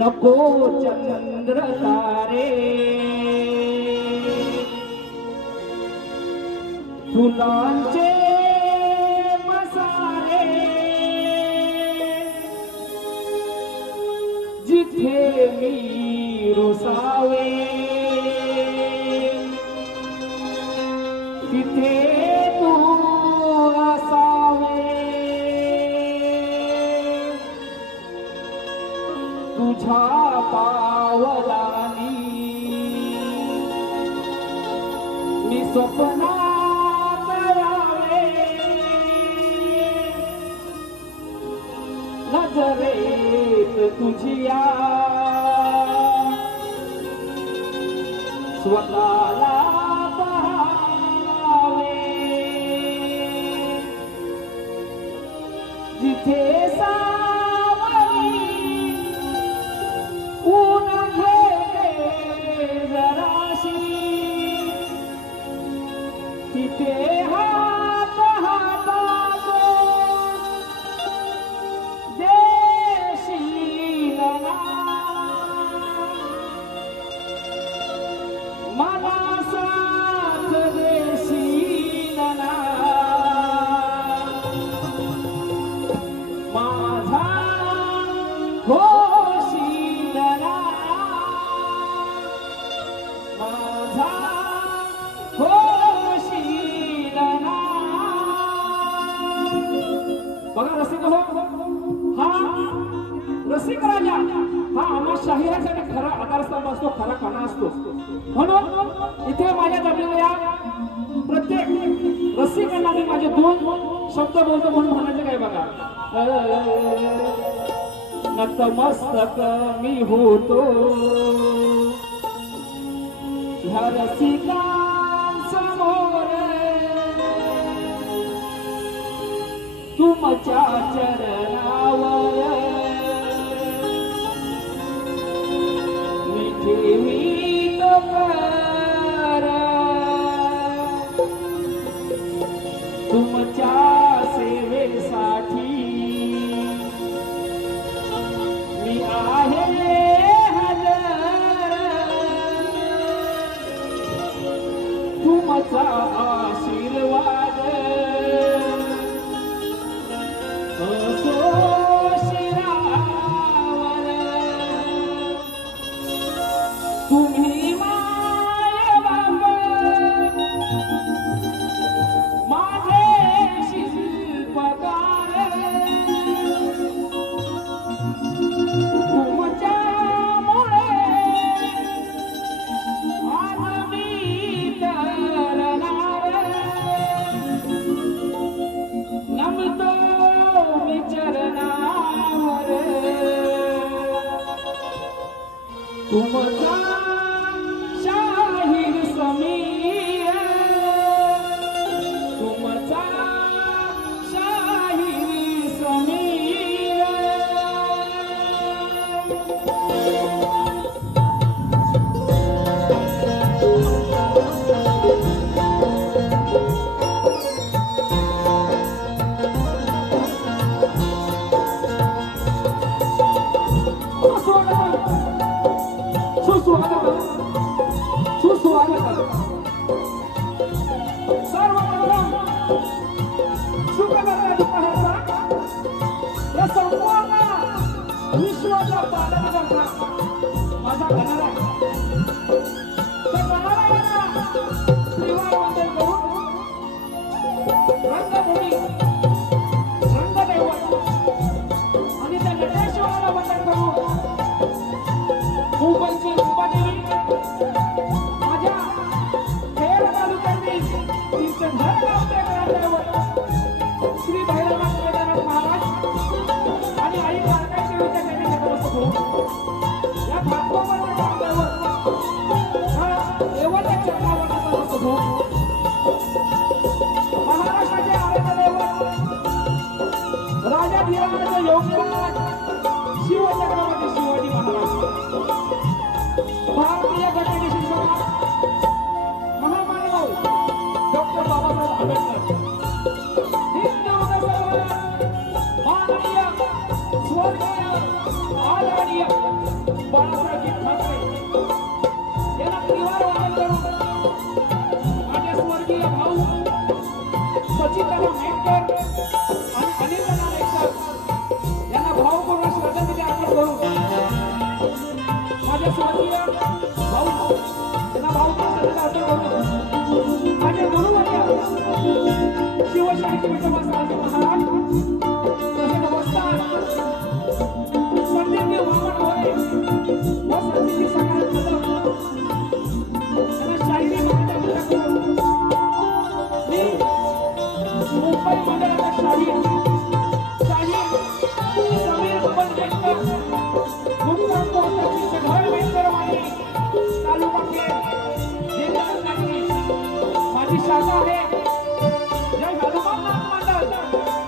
नको चंद्र तारे फुलांचे मसारे जिथे मी रुसावे तिथे तू असावे तुझ्या पावलानी मी स्वप्नात यावे नजरेत तुझिया स्वतःला पाहावे जिथे तिथे हात हातात देशील ना मला साथ देशील ना माझा होशील ना माझा बघा रसिक हो, हा रसिक राजा हा आम्हा शाहिरासाठी खरा आधारस्तंभ असतो, खरा कणा असतो. म्हणून इथे माझ्या जमलेल्या प्रत्येक रसिकांना मी माझे दोन शब्द बोलतो म्हणून म्हणायचे काय बघा. नतमस्तक मी होतो ह्या रसिकांसमोर तुमच्या चरणावर मी ठेवीत कर तुमच्या सेवेसाठी मी आहे हजर तुमचा आशीर्वाद शिरावर तुम्ही माय बाप माझे शिल्पकार तुमच्यामुळे आज मी तरणार नमतो चरणावर तुमचा शाहीर समीर तुमचा शाहीर समीर विश्वाचा पालक माझा गणरा रंगभूमी रंगदैवत आणि त्या नटेश्वराला वंदन करून मुंबईची रूपादेवी माझ्या खेड तालुक्यातील तीर्थंकर गावचे श्री भैरवनाथ केदारनाथ महाराज आणि आई बारकाईच्या असो या भागवताच्या कामावर देवाच्या चरणावर नतमस्तक हो. महाराष्ट्राचे आराध्यदैवत राजा धीराज योगीराज शिवछत्रपती शिवाजी महाराज भारतीय घटनेशी महामानव डॉक्टर बाबासाहेब आंबेडकर हिंदू माननीय स्वर्गीय आदरणीय बाळासाहेब ठाकरे यांना त्रिवार वंदन करून माझे स्वर्गीय भाऊ सचिनदादा मेटकर आणि अनिल नाईकर यांना भावपूर्ण श्रद्धांजली अर्पण करून माझे स्वर्गीय भाऊ यांना भावपूर्ण श्रद्धांजली अर्पण करून माझे गुरुवर्य शिवशाही विठोबा साळवे महाराज तसेच वस्ताद संदीपजी वामन होळे व संदीपजी सकारात कदम यांना शाहिरी मान्यता करून मी मुंबई मंडळाचा शाहीर समीर बंदेकर मुक्काम पोस्टाचे घर वेंकरवाडी तालुका खेड जिल्हा रत्नागिरी माझी शाखा आहे जय हनुमाननाथ मंडळ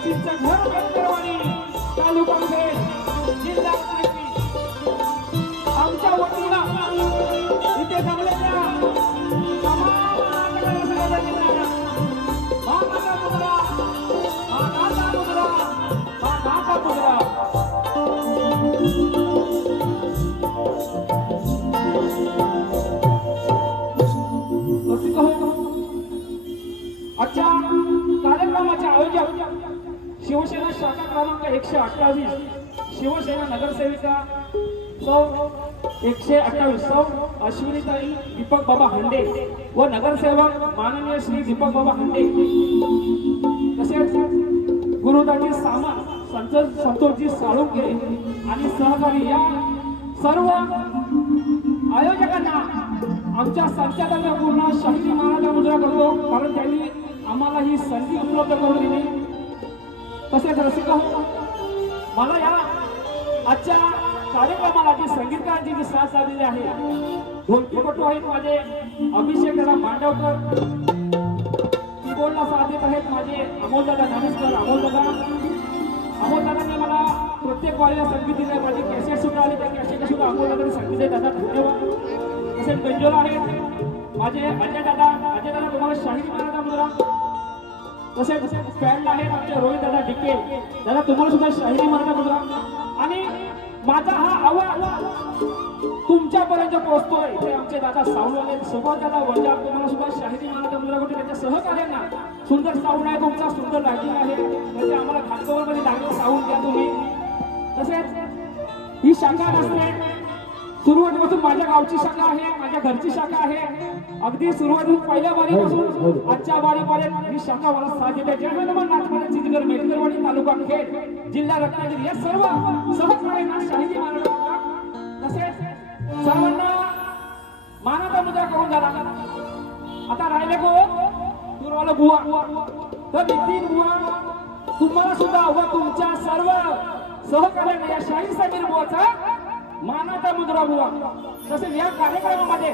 तिचं घर वेंकरवाडी तालुका खेड जिल्हा रत्नागिरी आमच्या वतीनं इथे जमलेल्या तमाम नाटकाला माता मुद्रा माता मुद्रा माता मुद्रा आजच्या कार्यक्रमाचे आयोजक शिवसेना शाखा क्रमांक 128 शिवसेना नगरसेविका सौ 128 सौ अश्विनीताई दीपक बाबा हंडे व नगरसेवक माननीय श्री दीपक बाबा हंडे तसेच गुरुदाजी सामंत संतोषजी साळुंके आणि सहकारी या सर्व आयोजकांना आमच्या संचालकांना पूर्ण शाहिरी महाराजा मुद्रा करतो कारण त्यांनी आम्हाला ही संधी उपलब्ध करून दिली. तसेच रसिक मला या आजच्या कार्यक्रमाला जी संगीतकारांची जी साथ साधलेली आहे ढोलकीपटू आहेत माझे अभिषेक दादा मांडवकर, कीबोर्डला साथ देत आहेत माझे अमोलदादा ज्ञानेश्वर अमोलदादांनी मला प्रत्येक वारीला संगीत दिले. माझी कॅसेट सुद्धा आली त्या कॅसेट सुद्धा अमोलदादांनी संगीत दिले. दादा धन्यवाद. तसेच बेंजोला आहेत माझे अजय दादा तुम्हाला शाहिरी महाराजा मुद्रा. तसेच पॅन्ड आहेत आमचे रोहित दादा डिके दादा तुम्हाला सुद्धा शाहिरी महाराजा मुद्रा. आणि माझा हा आवाज तुमच्यापर्यंत पोहोचतोय ते आमचे दादा साऊंडवाले सुभाष दादा वंजा तुम्हाला सुद्धा शाहिरी महाराजा मुद्रा कुठे त्यांच्या सहकार्यांना सुंदर साऊंड आहे तुमचा सुंदर रायटिंग आहे म्हणजे आम्हाला खानगावमध्ये लागलेलं साऊंड द्या तुम्ही. तसेच ही शाखा नसते सुरुवातीपासून माझ्या गावची शाखा आहे माझ्या घरची शाखा आहे अगदी सुरुवातीपासून पहिल्या वारीपासून आजच्या वारीपर्यंत ही शाखा मला साथ देते. जय हनुमान नाथमाता चिंचगड मेटकरवाडी तालुका खेड जिल्हा रत्नागिरी या सर्व सहकार्यांना शाहिरी महाराजा. तसेच सर्वांना मानवता मुद्रा करून झाला. आता राहिले गो तुरवाला बुवा तर नितीन बुवा तुम्हाला सुद्धा व तुमच्या सर्व सहकार्यांना या शाहीर समीर बुवाचा मानवता मुद्रा बुवा. तसेच या कार्यक्रमामध्ये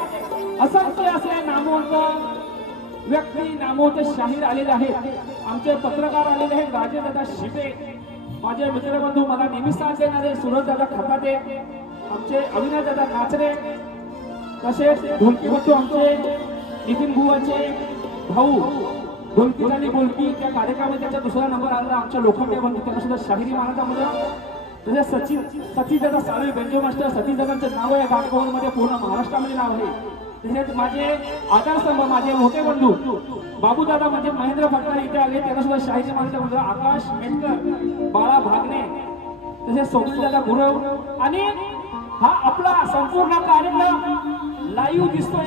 असंख्य असे नामवंत व्यक्ती नामवंत शाहीर आलेले आहेत. आमचे पत्रकार आलेले आहेत राजेदादा शिपे माझे मित्रबंधू मला नेहमी साथ देणारे सूरजदादा खताटे आमचे अविनाश दादा नाचरे तसेच ढोलकीपटू आमचे नितीन बुवाचे भाऊ ढोलकी झाली बोलकी त्या कार्यक्रमात त्याचा दुसरा नंबर आला आमच्या लोखंडे बंधू त्यांना सुद्धा शाहिरी महाराजा मुद्रा. तसेच सचिन दादा साळवे बेंजो मास्टर सचिन दादांचं नाव आहे गाडकोवरमध्ये पूर्ण महाराष्ट्रामध्ये नाव आहे. तसेच माझे आधारस्तंभ माझे मोठे बंधू बाबू दादा म्हणजे महेंद्र भटकर इथे आले त्यांना सुद्धा शाहिरी महाराजा मुद्रा. आकाश मेटकर बाळा भागणे तसेच सोमनाथ दादा गुरव आणि हा आपला संपूर्ण कार्यक्रम लाईव्ह दिसतोय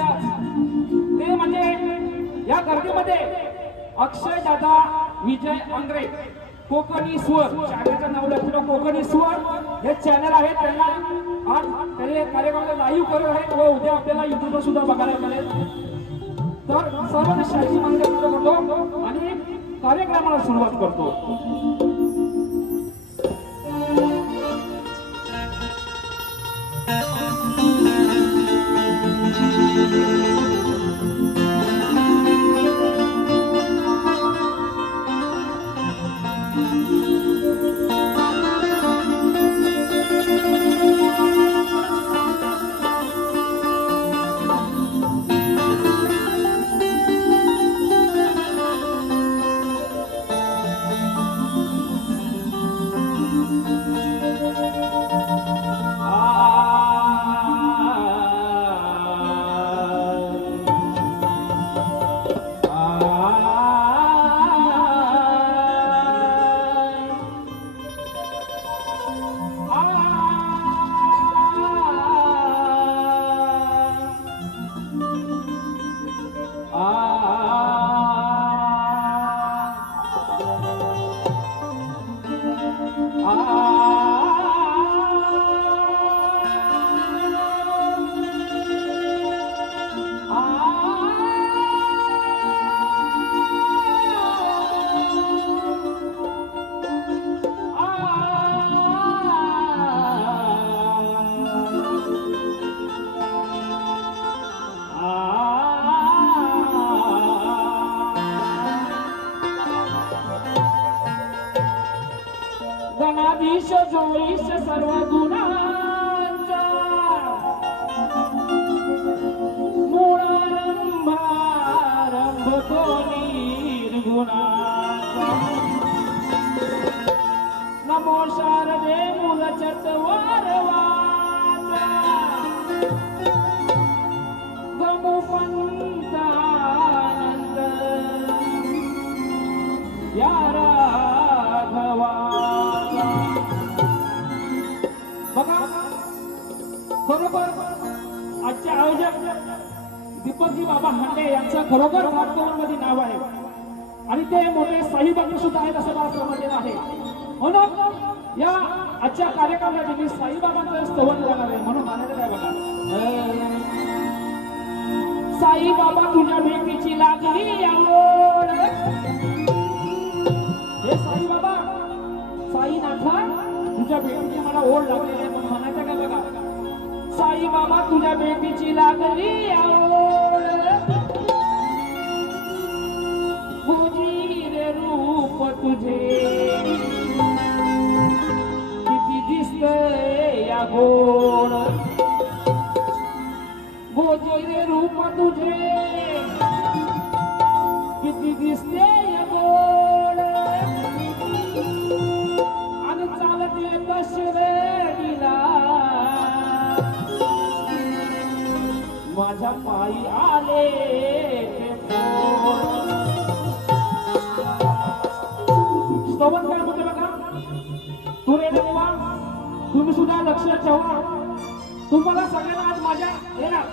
ते म्हणजे या गर्दीमध्ये अक्षय दादा विजय अंग्रे कोकणी स्वर चॅनलचं नाव लक्षात कोकणी स्वर हे चॅनल आहे त्यांना आज ते कार्यक्रमाला लाईव्ह करत आहेत व उद्या आपल्याला युट्यूबवर सुद्धा बघायला मिळेल. तर सर्वांना शाहिरी महाराजा करतो आणि कार्यक्रमाला सुरुवात करतो. गणाधीश जोईश सर्व गुणांचा मूळारंभ तो निर्गुणाचा नमो शारदे मूल चत्वारवाचा गमु पंतानंद या राघवा बघा खरोखर आजचे आयोजक दीपकजी बाबा हांडे यांचं खरोखर भागवतांमध्ये नाव आहे आणि ते मोठे साई भक्त सुद्धा आहेत असं मला समजलेलं आहे. म्हणून या आजच्या कार्यक्रमामध्ये मी साईबाबांचं स्तवन करणार आहे. म्हणून म्हणायचं काय बघा, साई बाबा तुझ्या भेटीची लागली आवड. हे साई बाबा, साई नाथा तुझ्या भेटीची मला ओढ लागलेली आहे. म्हणून म्हणायचं काय बघा, साई बाबा तुझ्या भेटीची लागली आवड. भुजी रे रूप तुझे किती दिसतंय या गोड. भुजी रे रूप तुझे किती दिसते या गोड. आणि चालत येत शिर्डीला माझ्या पायी आले ते फोड. स्तवन काय म्हणते बघा, तुरे देवा तुम्ही सुद्धा लक्ष ठेवा. तुम्हाला सगळ्यांना आज माझ्या येणार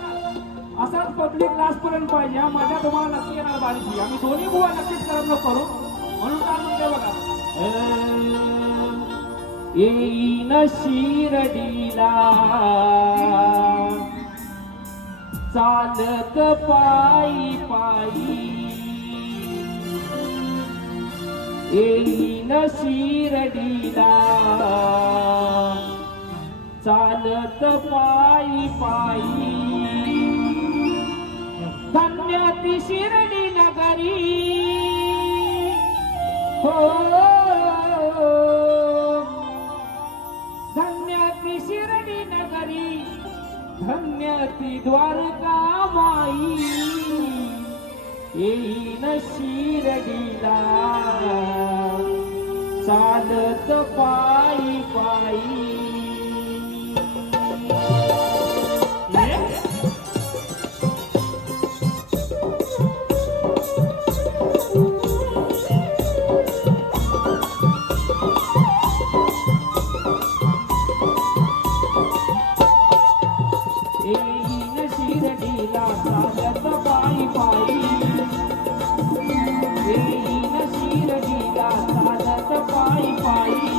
असाच पब्लिक क्लास पर्यंत पाहिजे. माझ्या तुम्हाला नक्की येणार बारीची. आम्ही दोन्ही बुवा नक्कीच करत करू. म्हणून काय म्हणते बघा, येईन शिर्डीला चालत पायी पायी. येईन शिर्डीला चालत पायी पायी. धन्य ती शिर्डी नगरी हो, धन्य ती शिर्डी नगरी, धन्य ती द्वारका माई. येईन शिर्डीला चालत पायी पायी. येईन शिर्डीला चालत पायी पायी. येईन शिर्डीला चालत पायी पायी.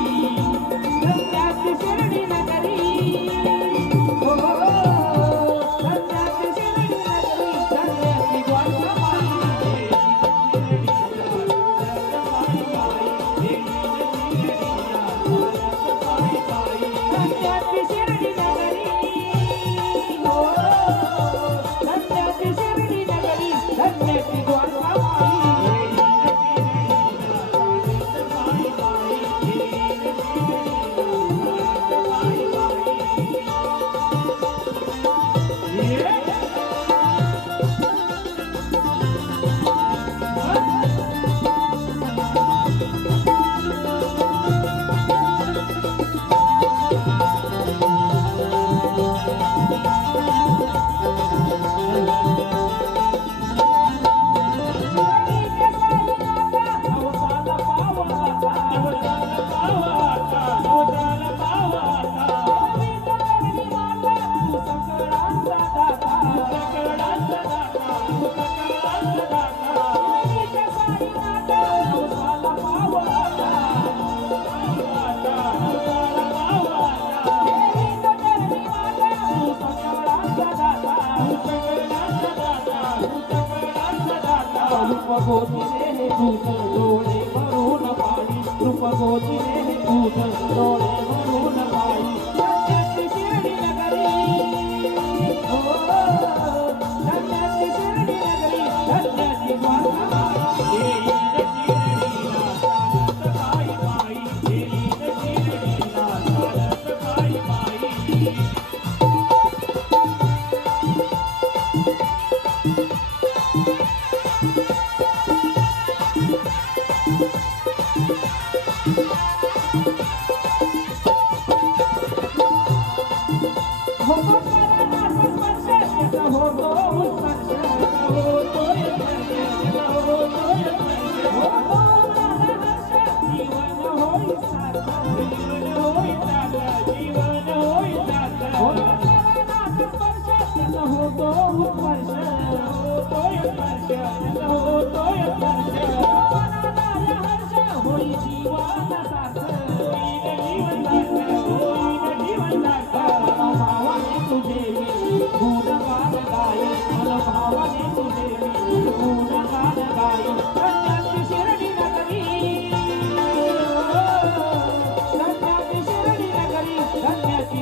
गोतीने दूध डोळे भरून बाई धन्याची शिर्डी नगरी हो धन्याची शिर्डी नगरी धन्याची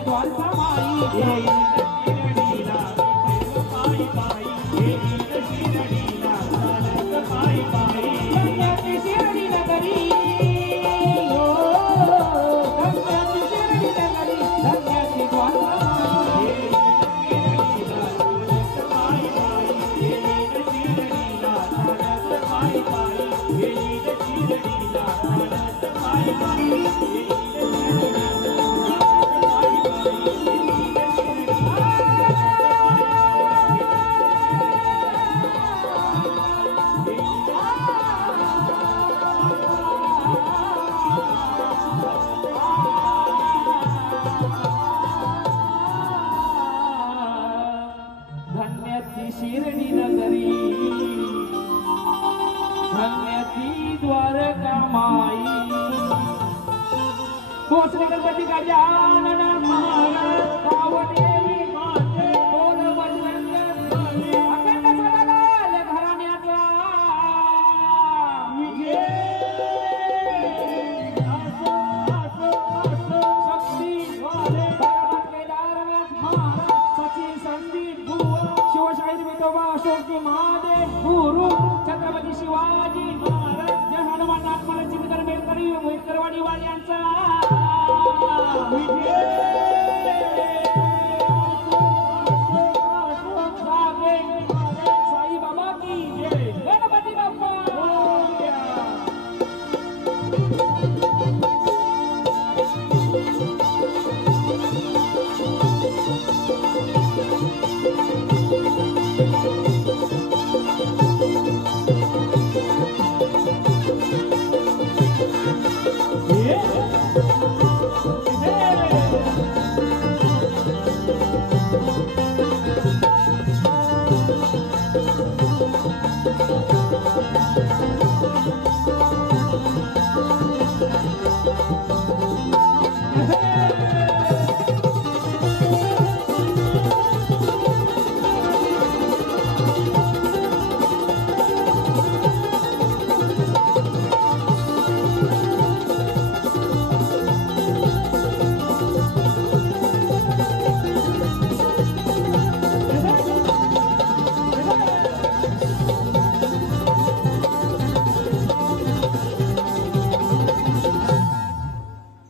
द्वारकामाई गेली रे शिर्डीला चालत पायी पायी गेली रे शिर्डीला चालत पायी पायी शिर्डी नगरी धन्याची द्वारकामाई पोचले गणपती गजानन महाराज कावडेवी माते बोल बजरंग अखंड सदालाल घराण्याचा विजय शक्ती वाले भगवान केदारनाथ महाराज सचिन संदीप बुवा शिवशाही विठोबा अशोकजी महादेव गुरु छत्रपती शिवाजी महाराज जय हनुमान नागमल चिंतन मेलकरी मोहितकरवाडी वाल्यांचा साई बाबा की जय गणपती बाप्पा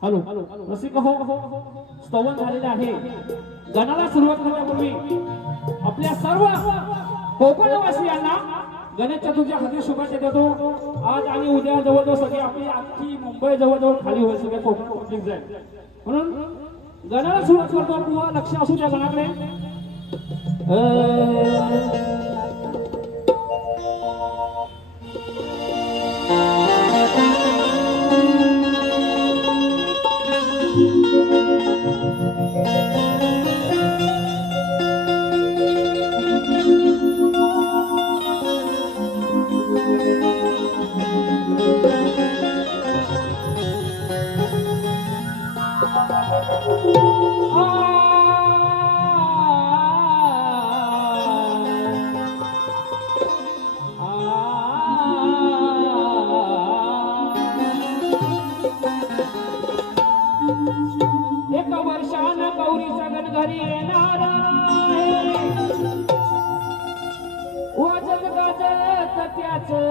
हॅलो रसिक हो स्तवन झालेले आहे गणाला सुरुवात करण्यापूर्वी आपल्या सर्व कोकणवासियांना गणेश चतुर्थीच्या हार्दिक शुभेच्छा देतो. आज आणि उद्या जवळजवळ सगळी आपली अख्खी मुंबई जवळजवळ खाली होईल सगळ्या कोकण पब्लिक जाईल म्हणून गणाला सुरुवात करतो. पुन्हा लक्ष असू त्या गणाकडे. होणार वाजत गाजत त्याचे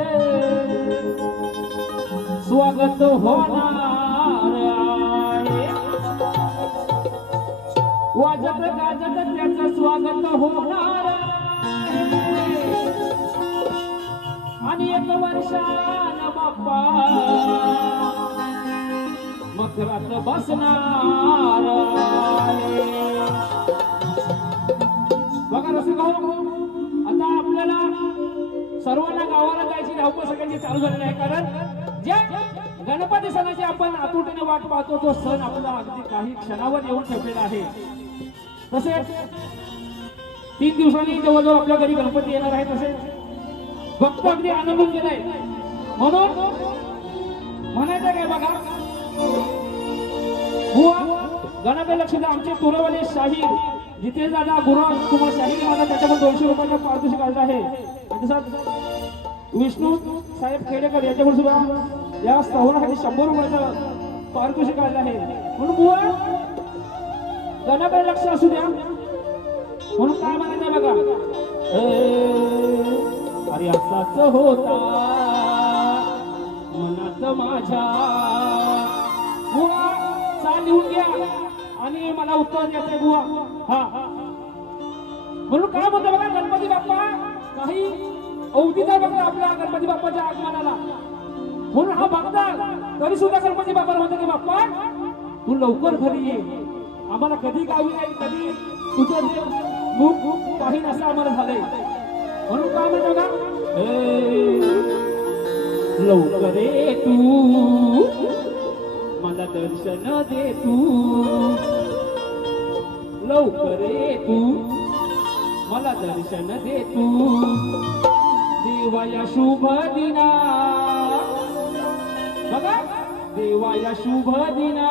स्वागत होणार आहे वाजत गाजत त्याचं स्वागत होणार आणि 1 वर्षान बाप्पा मकरात बसणार बघा रसिक आता आपल्याला सर्वांना गावाला जायची धावपळ सगळ्यांची चालू झालेली आहे कारण जे गणपती सणाची आपण आतुरतेने वाट पाहतो तो सण आपला अगदी काही क्षणावर येऊन ठेवलेला आहे तसेच 3 दिवसांनी जवळजवळ आपल्या घरी गणपती येणार आहे तसेच भक्त अगदी आनंदून गेलाय म्हणून म्हणायचं काय बघा बुवा गणपती लक्ष्मी आमचे तुरवले शाहीर जिथे दादा गुरु कुमार शाहीर मला त्याच्याकडून 200 रुपयाचा पारितोषिक काढलं आहे तसंच विष्णू साहेब खेडेकर याच्याकडून सुद्धा या स्थळासाठी 100 रुपयाचं पारितोषिक काढलं आहे म्हणून बुवा गणपती लक्ष असू द्या म्हणून काय म्हणायचं बघा अरे असाच होता मनात माझ्या बुवा चाल लिहून घ्या आणि मला उत्तर द्यायचंय बुवा हा म्हणून काय म्हणतो बघा गणपती बाप्पा काही अवधीचा बघा आपल्या गणपती बाप्पाच्या आगमनाला म्हणून हा बघता तरी सुद्धा गणपती बाप्पाला म्हणतो की बाप्पा तू लवकर घरी ये आम्हाला कधी गावी नाही कधी तुझं मुख पाहिन असं आम्हाला झालंय म्हणून काय म्हणतो का लवकर ये तू मला दर्शन दे तू लवकर ये तू मला दर्शन दे तू देवाया शुभ दिना बघा देवाया शुभ दिना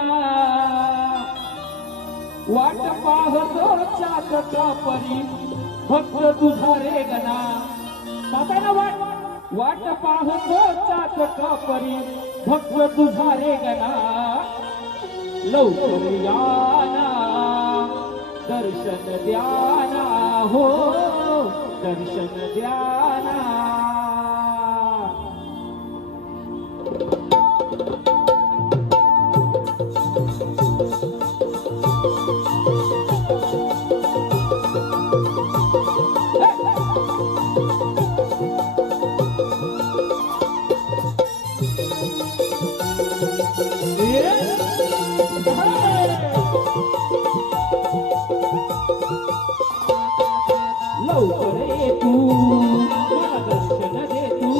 वाट पाहतो चातका परी भक्त तुझा रे गणा पाहताना वाट पाहतो चातका परी भक्त तुझा रे गणा लवकर याना दर्शन द्याना हो दर्शन द्याना लवकर ये तू मला दर्शन दे तू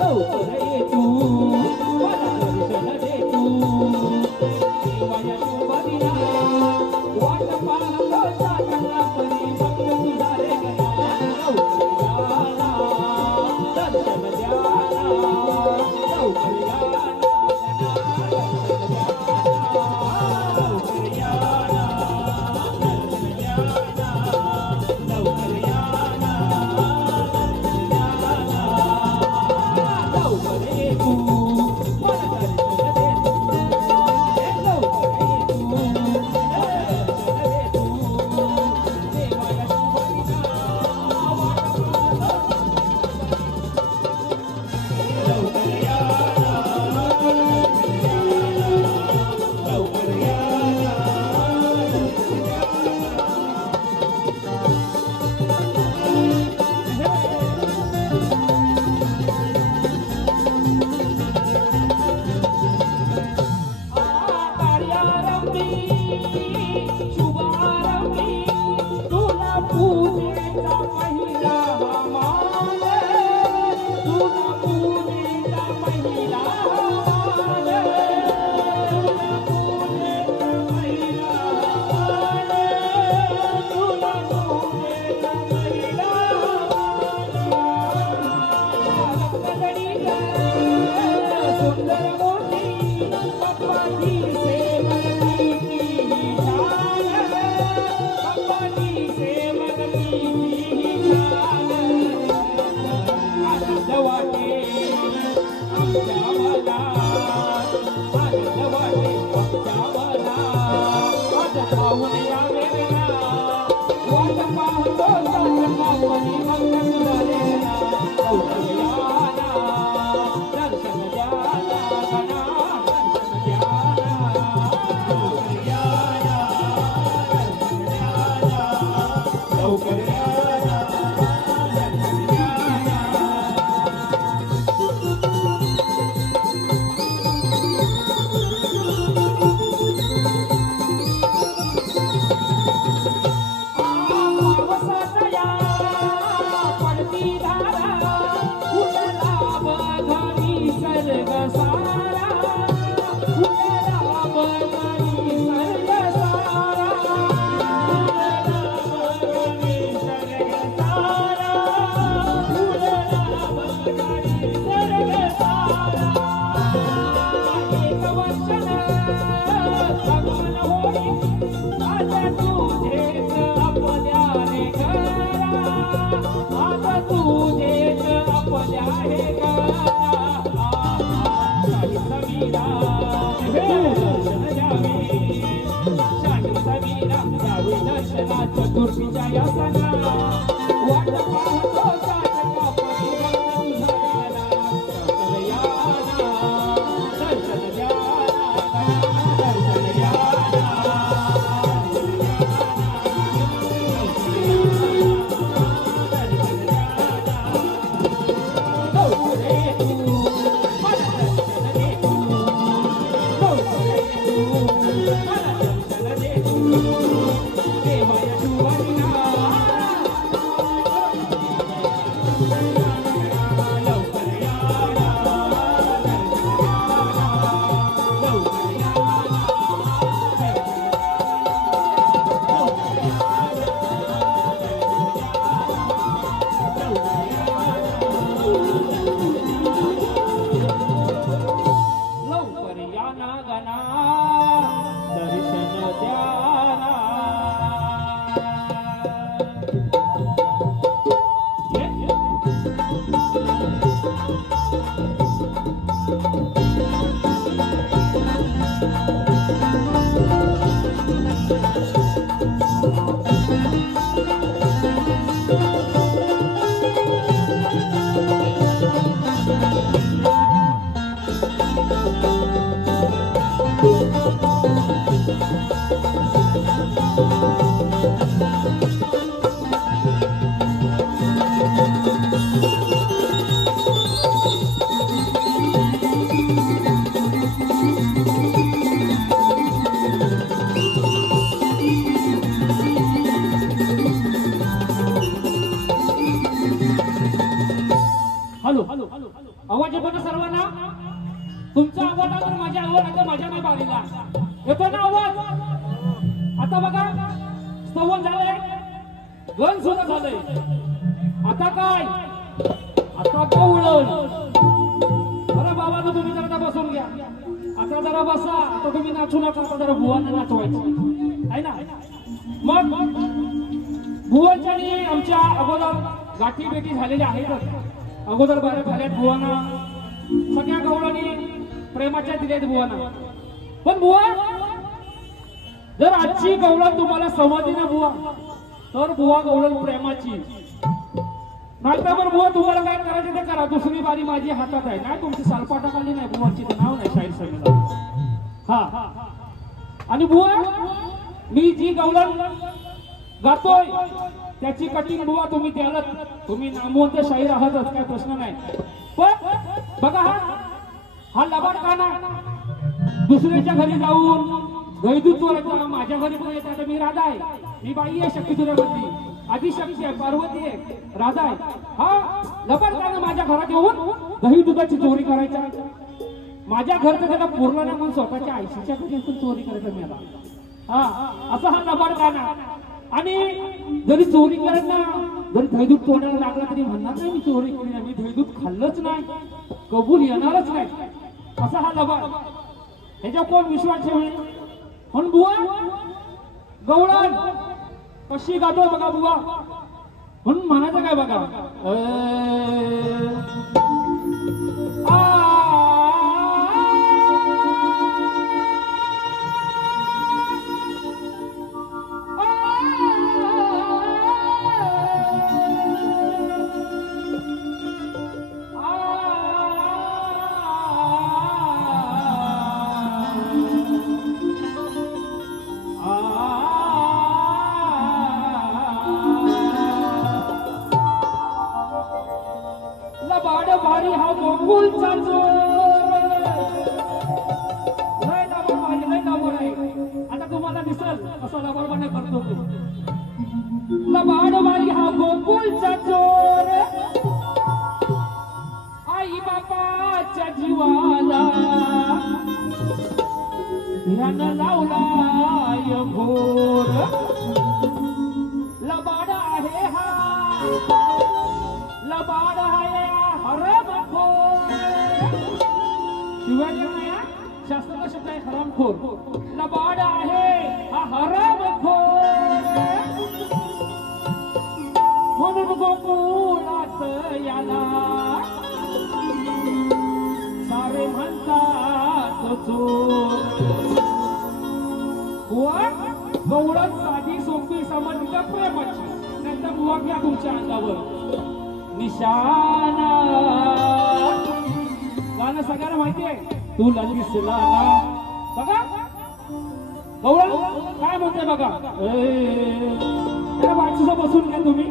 लवकर ये तू मला दर्शन दे तू देवाया शुभ दिना वाट पाहतो चातका परी भक्त तुझा रे गणा लवकर याना दर्शन द्याना लवकर याना लवकर याना चतुर्थीच्या या सणाला वाट पाहतो साजरा पाणी दर्शन द्या आवाज येतो ना सर्वांना? तुमचा आवाज तर माझ्या आवाज आता माझ्या नाही बारीला येतो ना आवाज? आता बघा स्तवन झालंय, गण सुद्धा झालंय. आता काय? आता कवळण. बरं बाबा तुम्ही जरा बसून घ्या. आता जरा बसा. आता तुम्ही नाचू नका. आता जरा बुवांना नाचवायचं आहे ना. मग बुवांच्या आमच्या अगोदर गाठी भेटी झालेल्या आहेतच. अगोदर बारा झाल्यात बुवाना. सगळ्या गवळणी प्रेमाच्या दिल्यात बुवाना. पण बुवा जर आजची गवळण तुम्हाला समजली ना बुवा, तर बुवा गवळण प्रेमाची. नाहीतर बुवा तुम्हाला काय करायचं ते करा. दुसरी बारी माझी हातात आहे. नाही तुमची सालपाटाखाली नाही. बुवाची नाव नाही शाहीर समेला. हा आणि बुवा मी जी गवळण गातोय त्याची कटिंग बुवा तुम्ही द्याल. तुम्ही नामवंत शाहीर आहातच, काय प्रश्न नाही. पण बघा हा लबाड काना दुसऱ्याच्या घरी जाऊन गैदूत चोरायचा. माझ्या घरी पण येतात. मी राधा आहे. मी बाई आहे शक्तिधुरावरती. आदिशक्ती आहे, पार्वती आहे, राधा आहे. हा लबाड काना माझ्या घरात येऊन दही दुधाची चोरी करायचा. माझ्या घरचं त्याला पुरला नाही म्हणून स्वतःच्या आईशीच्या घरी चोरी करायचा मिळाला. हा असा हा लबाड काना. आणि जरी चोरी करत ना, जरी दहीदूध तोंडाला लागला तरी म्हणणार नाही मी चोरी केली नाही, मी दहीदूध खाल्लंच नाही, कबूल येणारच नाही. असा हा लबाड. ह्याच्यावर कोण विश्वास ठेवेल? म्हणून बुवा गवळण कशी गातो बघा बुवा. म्हणून म्हणायचं काय बघा, लबाडबाई हा गोकुळचा चोर आई बापाच्या जीवाला यानं लावलाय घोर लबाड आहे हा लबाड आहे हरामखोर शिवाजी माया शास्त्राचा शब्द आहे हरामखोर लबाड आहे हा हरामखोर म्हणून गोकुळात याला सारे म्हणतात चोर गवळण साधी सोपी समजल्या प्रेमाची त्यांचा बुवा घ्या तुमच्या अंगावर निशाणा गाणं सगळ्यांना माहिती आहे तुला दिसला ना बघा गवळण काय म्हणते बघा बाजूला बसून घ्या तुम्ही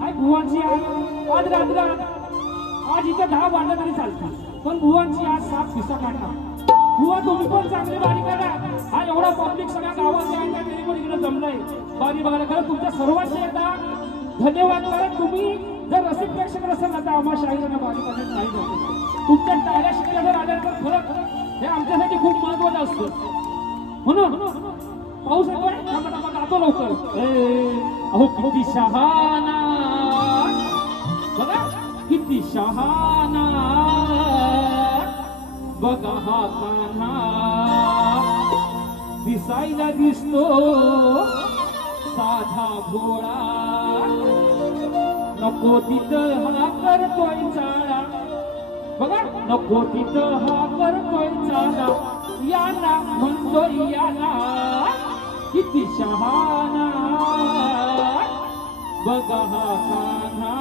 हाय बुवांची आज रात्र आज इथं 10 भांडं तरी चालतात पण बुवांची आज 7 पिसा काढणार बुवा तुम्ही पण चांगली बारी करा हा एवढा पब्लिक सगळ्या गावात जायचा तरी पण इकडे जमलाय बारी बघायला खरं तुमच्या सर्वांचे एकदा धन्यवाद कारण तुम्ही जर रसिक प्रेक्षक नसेल ना तर आम्हा शाहीरांना बारी करण्यात नाही जाते तुमच्या टाळ्या शिकल्यावर आल्यानंतर फरक हे आमच्यासाठी खूप महत्वाचं असतं म्हणून पाऊस येतोय टपा गातो लवकर अहो किती शहाणा बघा किती शहाणा बघा हा कान्हा दिसायला दिसतो साधा भोळा नको तिथं हा करतोय चाळा बघा नको तिथं हा करतोय चाळा याला म्हणतोय याला किती शहाणा बघा हा कान्हा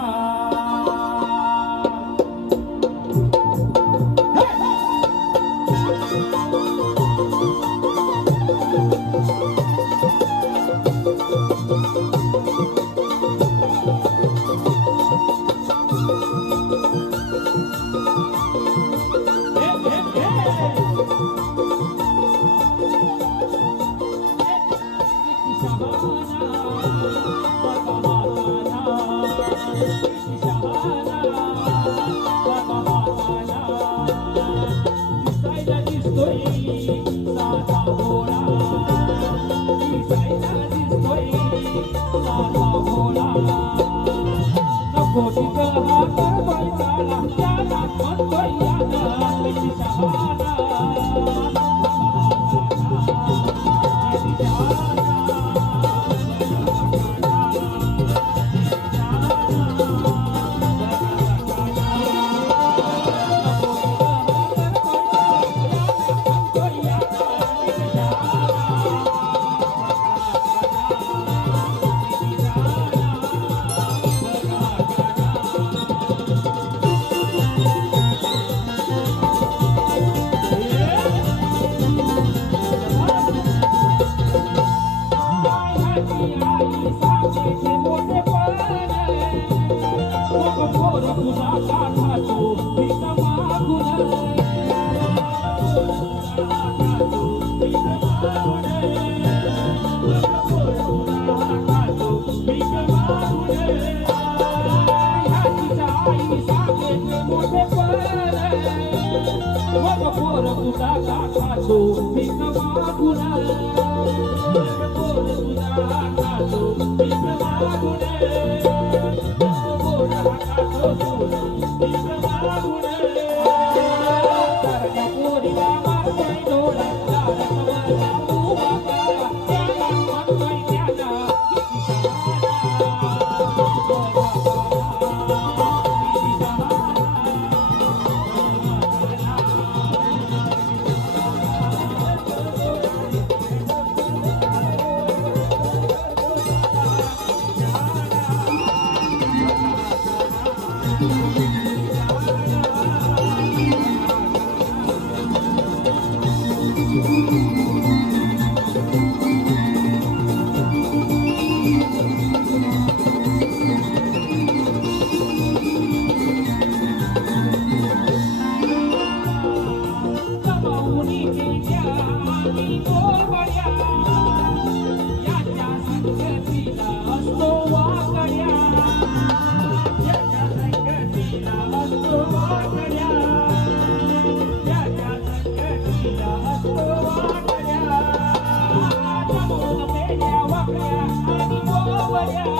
बऱ्या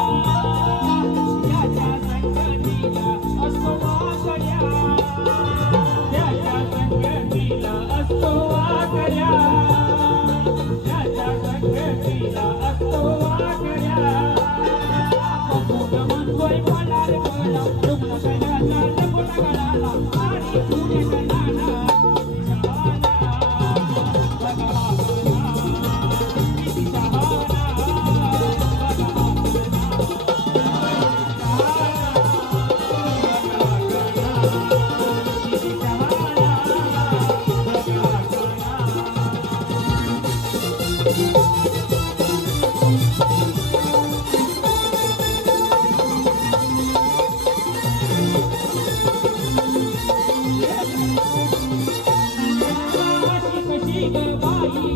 याच्या संगतीला असतो वाकड्या याच्या संगतीला असतो वाकड्या याच्या संगतीला असतो वाकड्या बघून म्हणतोय मला रे मला रुग्ण कशाचा जगून गळाला आणि तुझे गणाला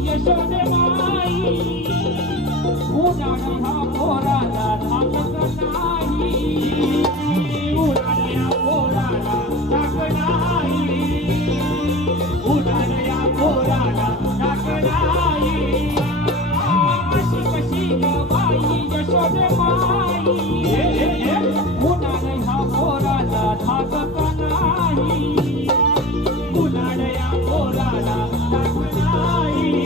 यशोदे माई उडाणे हा पोराला थांबत नाही उडाणे हा पोराला टाक नाही उडाणे या पोराला टाक नाही अशी कशी ग बाई यशोदे माई उडाणे हा पोराला थांबत नाही उडाणे या पोराला टाक नाही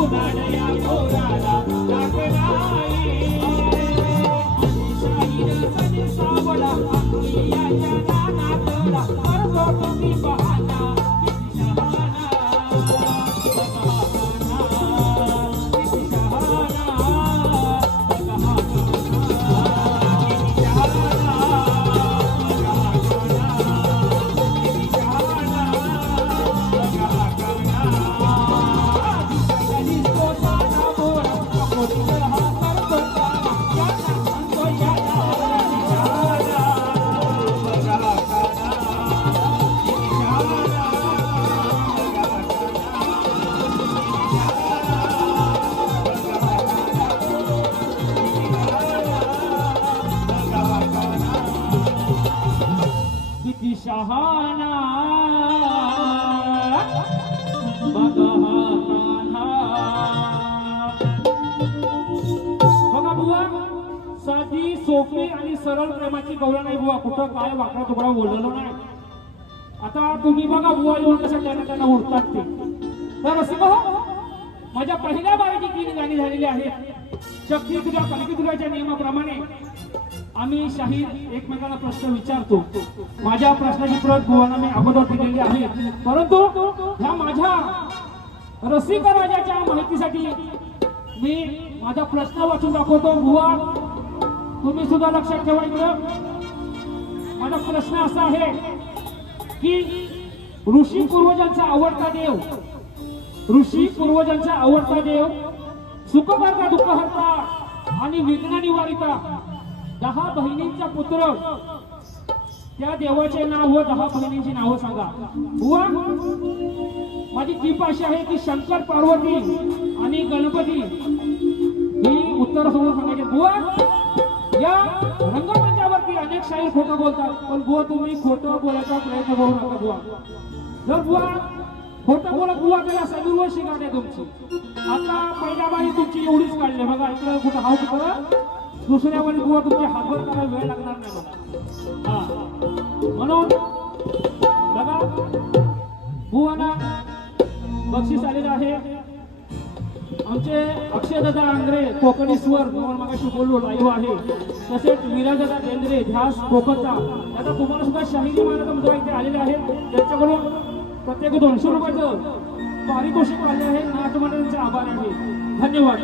उडाणया पोराला टाक नाही शाहीर सने सावळा अंगियाच्या नानातला अर्धो तुम्ही बहाना शहाना बघा बुवा साधी सोपी आणि सरळ प्रेमाची गवळण नाही बुवा कुठं काय वाकडा तुकडा बोललेलो नाही आता तुम्ही बघा बुवा येऊन कसं त्यांना उडतात ते तर असं बघा माझ्या पहिल्या बाळाची 3 गाणी झालेली आहेत शक्ती तुझ्या कलिकी तुझ्याच्या नियमाप्रमाणे आम्ही शाहीर एकमेकांना प्रश्न विचारतो माझ्या प्रश्नाची प्रत बुवांना मी अगोदर दिलेली आहे परंतु ह्या माझ्या रसिक राजाच्या माहितीसाठी मी माझा प्रश्न वाचून दाखवतो बुवा तुम्ही सुद्धा लक्षात ठेवा इकडं माझा प्रश्न असा आहे की ऋषी पूर्वजांचा आवडता देव ऋषी पूर्वजांचा आवडता देव सुखकर्ता दुःखहर्ता आणि विघ्न निवारिता 10 बहिणींचा पुत्र त्या देवाचे नाव व 10 बहिणींची नावं सांगा बुवा माझी टीप अशी आहे की शंकर पार्वती आणि गणपती ही उत्तर समोर सांगायचे बुवा या रंगमंचावरती अनेक शाहीर खोटं बोलतात पण बुवा तुम्ही खोटं बोलायचा प्रयत्न करू नका बुवा जर बुवा खोटं बोलत बुवा त्याला सगळी गाठ आहे तुमची आता पहिल्या बारी तुमची एवढीच काढली बघा इकडे कुठं हाव कुठं दुसऱ्या वेळी बुवा तुमचे हातभर करायला वेळ लागणार नाही बघा हा म्हणून बघा बुवाना बक्षीस आलेलं आहे आमचे अक्षयदादा आंग्रे कोकणी स्वर मगाशी बोललो लाईव्ह आहे तसेच वीरादादा केंद्रे ध्यास कोकणचा आता तुम्हाला सुद्धा शाहिरी महाराज मुद्रा इथे आलेले आहेत त्यांच्याकडून प्रत्येक 200 रुपयाचं पारितोषिक आले आहे नाच मंडळांचे आभार आहे धन्यवाद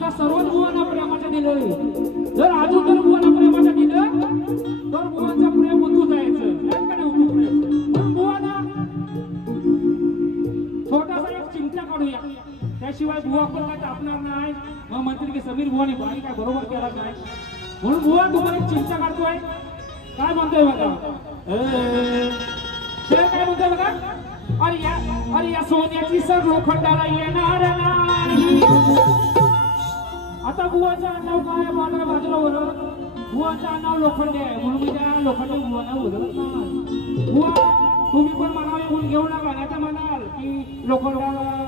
आता सर्वच बुवांना प्रेमाचं दिलं. जर अजून जर बुवांना प्रेमाचं दिलं तर बुवांचं प्रेम उतू जायचं नाही का नाही उतू प्रेम. पण बुवांना छोटासा एक चिंता काढूया, त्याशिवाय बुवा पण काय तापणार नाही. मग म्हणतील की समीर बुवाने बाई काय बरोबर केला नाही, म्हणून बुवा तुम्हाला एक चिंता काढतोय. काय म्हणतोय बघा, शेर काय म्हणतोय बघा, अरे या सोन्याची सर लोखंडाला येणार नाही. आता बुवाचं नाव काय बाजूला बरोबर, बुवाचं नाव लोखंडे आहे म्हणून मी त्या लोखंडे बुवाला बदलत नाही. बुवा तुम्ही पण म्हणावे म्हणून घेऊ नका, नाही तर म्हणाल की लोखंडाला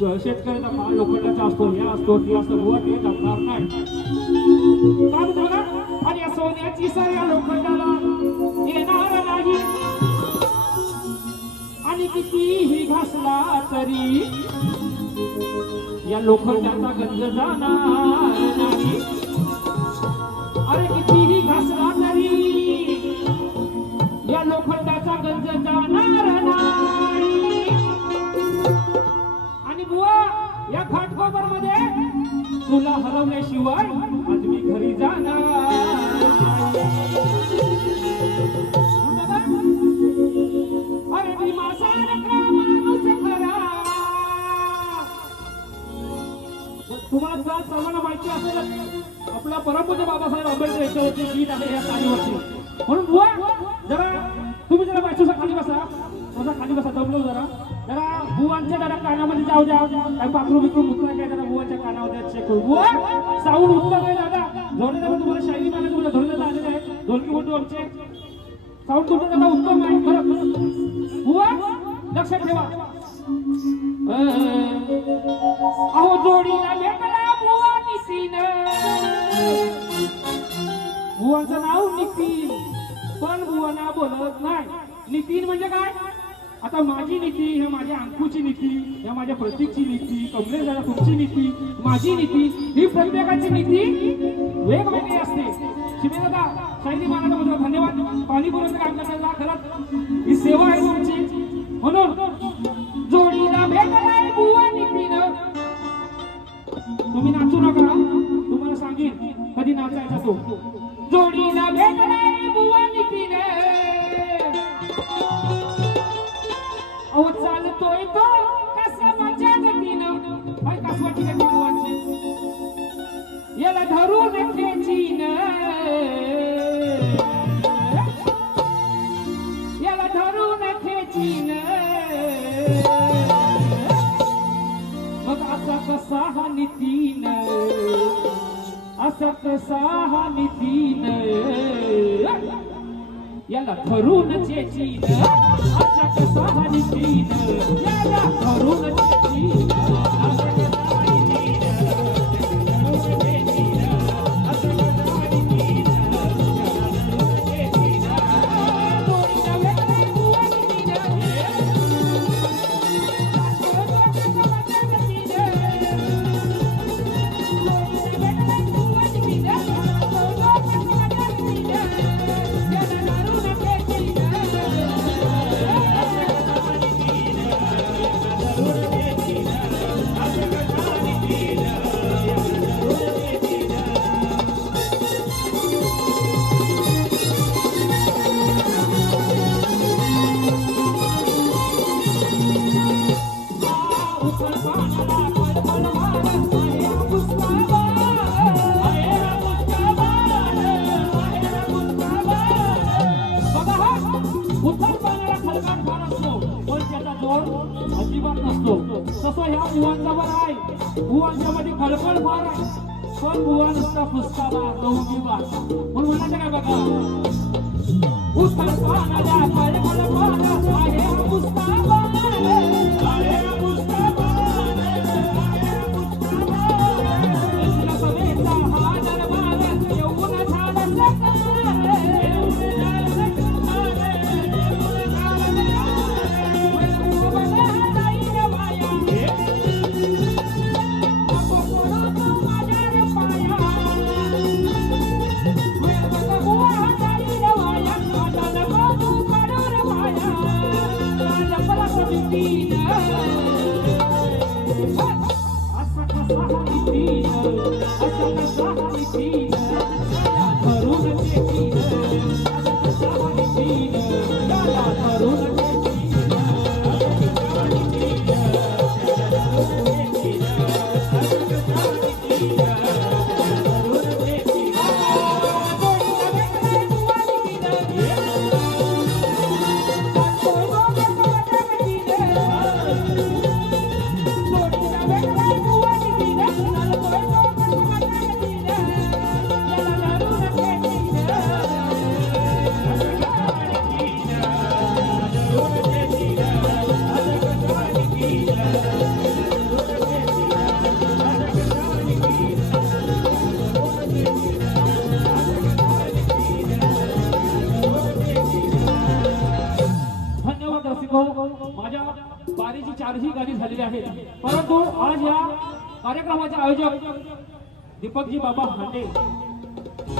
शेतकऱ्याचा माल लोखंडाचा असतो, हे असतो ते असतं. बुवा ते जमणार नाही. काय म्हणतो बघा, आणि या सोन्याची सर या लोखंडाला येणार नाही. आणि कितीही घासला तरी या लोखंडाचा गंज जाणार नाही. अरे कितीही घासला तरी या लोखंडाचा गंज जाणार नाही. आणि बुवा या घाटकोपर मध्ये तुला हरवल्याशिवाय आज मी घरी जाणार. अरे मी तुम्हाला जर सर्वांना माहिती असेल आपला परमपूज्य बाबासाहेब आंबेडकर यांच्यावरती गीत आहे या तालीवरती. म्हणून बुवा जरा तुम्ही जरा बायचूसा खाली बसा, तसा खाली बसा, दमलो जरा जरा बुवांच्या जरा कानामध्ये जाऊ द्या. काय पाखरू बिकरू मुतला काय जरा बुवांच्या कानामध्ये चेक करू. बुवा साऊंड उत्तम आहे दादा, जोडीदार तुम्हाला शायरी माने तुम्हाला धोरणं आलेलं आहे. ढोलकी बोलतो आमचे साऊंड तुमचं दादा उत्तम आहे खरं. बुवा लक्षात ठेवा, अहो जोडीला भेटला बुवा नितीन. बुवांचं नाव नितीन, पण बुवांना बोलत नाही. नितीन म्हणजे काय, आता माझी नीती, हे माझ्या अंकुची नीती, या माझ्या प्रतीकची नीती, कमलेश दादा तुमची नीती, माझी नीती, ही प्रत्येकाची नीती वेगवेगळी असते. शिवे दादा शायरी मानाला बोलतो धन्यवाद. पाणी पुरवठा काम करण्याचा खरंच ही सेवा आहे तुमची. म्हणून जोडीला भेटलाय बुवा नितीन. तुम्ही नाचू नका, तुम्हाला सांगेन कधी नाचायचा तो. जोडीला भेटलाय बुवा नितीन, अहो चालतोय तो कसा माझ्या गतीनं. काय कसवाची गती बुवांची, याला धरून खेचीन, याला धरून खेचीन. मग असा कसा हा नितीन, असा कसा हा नितीन, याला धरून चेचीन. असा कसा हा नितीन, याला धरून चेचीन. असा कसा हा नितीन, धरून चेचीन. असा कसा हा नितीन, धरून चेचीन. जोडीला भेटलाय बुवा नितीन, अजिबात नसतो. तसं ह्या बुवांचा पण आहे, बुवांच्या मध्ये खळखळ फार आहे. पण बुवा नुसता फुसका मारतो उगीबार. म्हणून म्हणायचं काय बघा, उतर पानाला खळखळ फार आहे हा फुसका मार, आहे हा फुसका मार, आहे हा फुसका मार. तुला सवेचा हा दरबार येऊन झालं सकाळ, येऊन झालं सकाळ, येऊन झालं सकाळ. बुवा झालेली आहे. परंतु आज या कार्यक्रमाचे आयोजक दीपकजी बाबा हांडे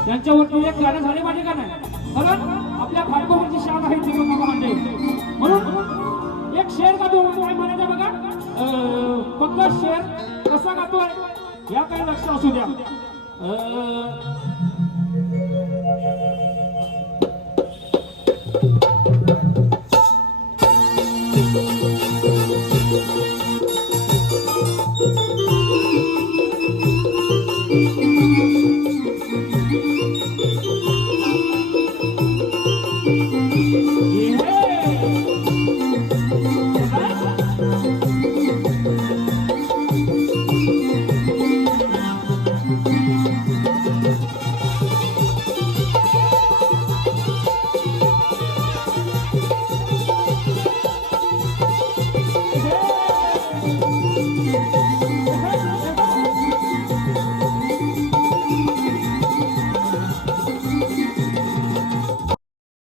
यांच्यावरती एक गाणं झाले पाहिजे का नाही? कारण आपल्या फाटकोपरची शान आहे दीपक बाबा हांडे, म्हणून एक शेर गातो. काय म्हणायचं बघा, पक्का शेर कसा गातोय या काही लक्ष असू द्या.